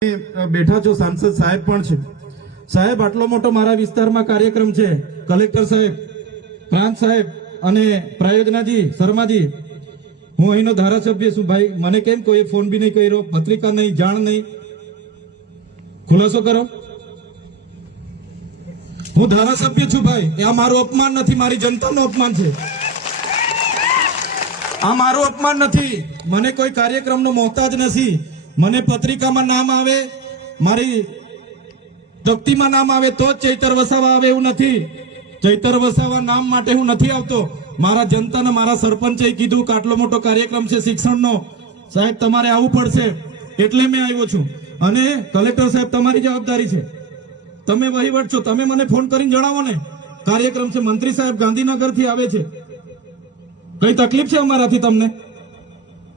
બેઠા છો, સાંસદ સાહેબ પણ છે. સાહેબ, આટલો મોટો મારા વિસ્તારમાં કાર્યક્રમ છે. કલેક્ટર સાહેબ, પ્રાંત સાહેબ અને પ્રાયોજનાજી, શર્માજી, હું અહીંનો ધારાસભ્ય છું ભાઈ. મને કેમ કોઈ ફોન બી નહીં કર્યો, પત્રિકા નહીં, જાણ નહીં? ખુલાસો કરો. હું ધારાસભ્ય છું ભાઈ. આ મારું અપમાન નથી, મારી જનતાનું અપમાન છે. આ મારું અપમાન નથી. મને કોઈ કાર્યક્રમનો મોહતાજ નથી. મને પત્રિકામાં નામ આવે, મારી તકતીમાં નામ આવે તો જ ચૈતર વસાવા આવે એવું નથી. ચૈતર વસાવા નામ માટે હું નથી આવતો. મારા જનતાને મારા સરપંચે કીધું કે આટલો મોટો કાર્યક્રમ છે શિક્ષણનો, સાહેબ તમારે આવવું પડશે, એટલે મેં આવ્યો છું. અને કલેક્ટર સાહેબ, તમારી જવાબદારી છે, તમે વહીવટ છો, તમે મને ફોન કરીને જણાવો ને કાર્યક્રમ છે. મંત્રી સાહેબ ગાંધીનગરથી આવે છે, કઈ તકલીફ છે અમારાથી તમને?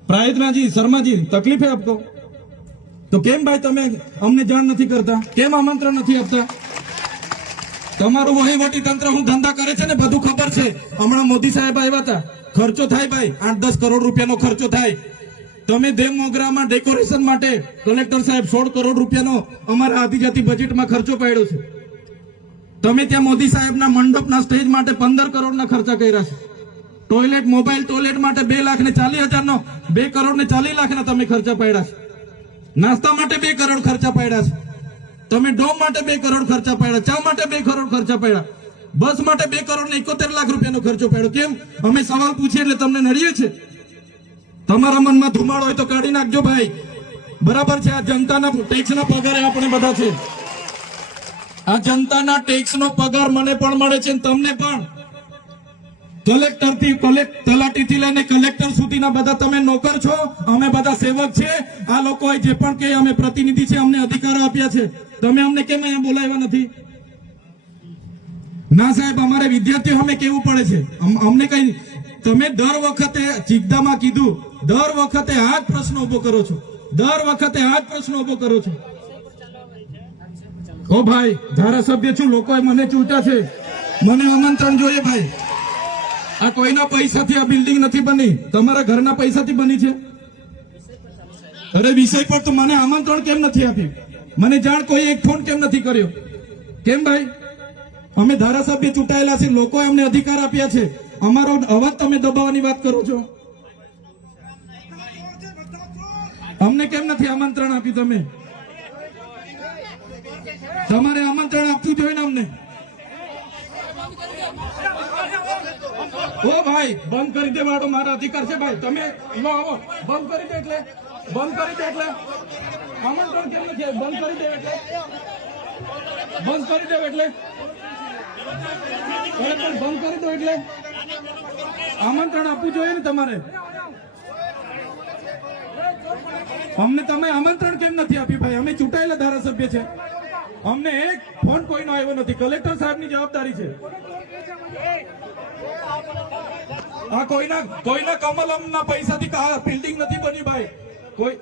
પ્રાયોજનાજી, શર્માજી, તકલીફ है आपको? તો કેમ ભાઈ તમે અમને જાણ નથી કરતા? કેમ આમંત્રણ નથી આપતા? તમારું વહીવટી તંત્ર હું ધંધા કરે છે ને બધું ખબર છે. હમણાં મોદી સાહેબ આવ્યા હતા, ખર્ચો થાય ભાઈ, 8-10 કરોડ રૂપિયાનો ખર્ચો થાય. તમે દેવ મોગરામાં ડેકોરેશન માટે કલેક્ટર સાહેબ 16 કરોડ રૂપિયાનો અમારા આદિજાતિ બજેટમાં ખર્ચો પાડ્યો છે. તમે ત્યાં મોદી સાહેબના મંડપના સ્ટેજ માટે 15 કરોડના ખર્ચા કર્યા છે. ટોયલેટ, મોબાઈલ ટોયલેટ માટે 2,40,000 નો 2 કરોડ ને 40 લાખના તમે ખર્ચા પાડ્યા છે. નાસ્તા માટે 2 કરોડ ખર્ચા પાડ્યા છે. તમે ડોમ માટે 2 કરોડ ખર્ચા પાડ્યા, ચા માટે 2 કરોડ ખર્ચા પાડ્યા, બસ માટે 2 કરોડ ને 71 લાખ રૂપિયાનો ખર્ચો પાડ્યો. કેમ? અમે સવાલ પૂછીએ એટલે તમને નડીએ છે? તમારા મનમાં ધુમાડો હોય તો કાઢી નાખજો ભાઈ. બરાબર છે, આ જનતાના ટેક્સના પગારે આપણે બધા છે. આ જનતાના ટેક્સનો પગાર મને પણ મળે છે, તમને પણ. કલેક્ટરથી તલાટીથી લઈને કલેક્ટર સુધીના બધા તમે નોકર છો, અમે બધા સેવક છે. આ લોકોએ જે પણ કે અમે પ્રતિનિધિ છે, અમને અધિકારો આપ્યા છે. તમે અમને કેમ અહીંયા બોલાવ્યા નથી? ના સાહેબ, અમારે વિદ્યાર્થીઓ અમે કેવું પડે છે. અમને કઈ, તમે દર વખતે ચિકદામાં કીધું, દર વખતે આ જ પ્રશ્ન ઉભો કરો છો, દર વખતે આ જ પ્રશ્ન ઉભો કરો છો. ઓ ભાઈ, ધારાસભ્ય છું, લોકોએ મને ચૂંટ્યા છે, મને આમંત્રણ જોઈએ ભાઈ. આ કોઈના પૈસાથી આ બિલ્ડિંગ નથી બની, તમારા ઘરના પૈસાથી બની છે. અરે વિષય પર તો મને આમંત્રણ કેમ નથી આપ્યું? મને જાણ કોઈ એક ફોન કેમ નથી કર્યો? કેમ ભાઈ? અમે ધારાસભ્ય ચૂંટાયેલા છે, લોકોએ અમને અધિકાર આપ્યા છે, અમારો અવાજ તમે દબાવવાની વાત કરો છો. અમને કેમ નથી આમંત્રણ આપ્યું? તમે તમારે આમંત્રણ આપવું જોઈએ ને અમને. ઓ ભાઈ, બંધ કરી દેવાડો, મારા અધિકાર છે ભાઈ. તમે લો આવો, બંધ કરી દે એટલે, બંધ કરી દે એટલે આમંત્રણ કેમ નથી? બંધ કરી દે એટલે, બંધ કરી દે એટલે, બંધ કરી દો એટલે આમંત્રણ આપવું જોઈએ ને તમારે. અમને તમે આમંત્રણ કેમ નથી આપ્યું ભાઈ? અમે ચૂંટાયેલા ધારાસભ્ય છે, અમને એક ફોન કોઈનો આવ્યો નથી. કલેક્ટર સાહેબની જવાબદારી છે. આ કોઈના કમલમના પૈસાથી બિલ્ડિંગ નથી બની ભાઈ. કોઈ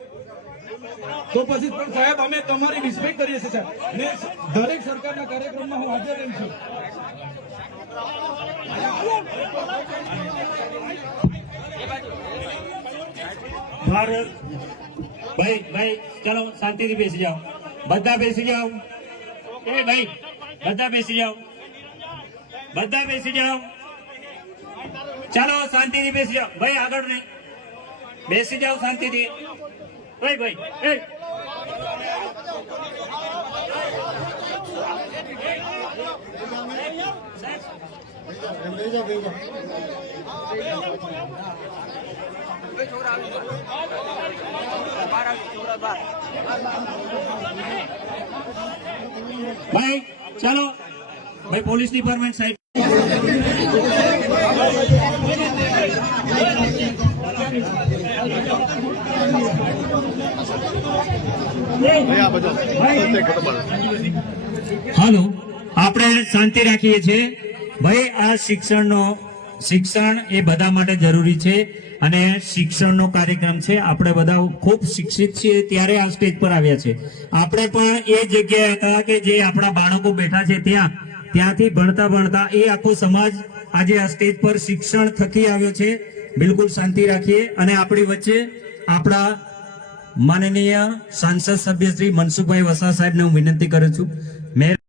તો પછી પણ સાહેબ, અમે તમારી રિસ્પેક્ટ કરીએ છીએ સાહેબ, ને દરેક સરકારના કાર્યક્રમમાં હું હાજર રહું છું. ભાઈ ચલો શાંતિથી બેસી જાઓ, બધા બેસી જાઓ. એ ભાઈ બધા બેસી જાઓ, બધા બેસી જાઓ. ચાલો શાંતિથી બેસી જાઓ ભાઈ, આગળ નહીં, બેસી જાઓ શાંતિથી. ભાઈ એ ભાઈ ચાલો ભાઈ, પોલીસ ડિપાર્ટમેન્ટ સાહેબ. હાલો, આપણે શાંતિ રાખીએ છીએ ભાઈ. આ શિક્ષણ એ બધા માટે જરૂરી છે, અને શિક્ષણનો કાર્યક્રમ છે. આપણે બધા ખૂબ શિક્ષિત છીએ ત્યારે આ સ્ટેજ પર આવ્યા છે. આપણે પણ એ જગ્યાએ હતા કે જે આપણા બાળકો બેઠા છે ત્યાંથી ભણતા એ આખો સમાજ આજે આ સ્ટેજ પર શિક્ષણ થકી આવ્યો છે. બિલકુલ શાંતિ રાખીએ. અને આપણી વચ્ચે આપણા માનનીય સાંસદ સભ્ય શ્રી મનસુખભાઈ વસાવા સાહેબને હું વિનંતી કરું છું.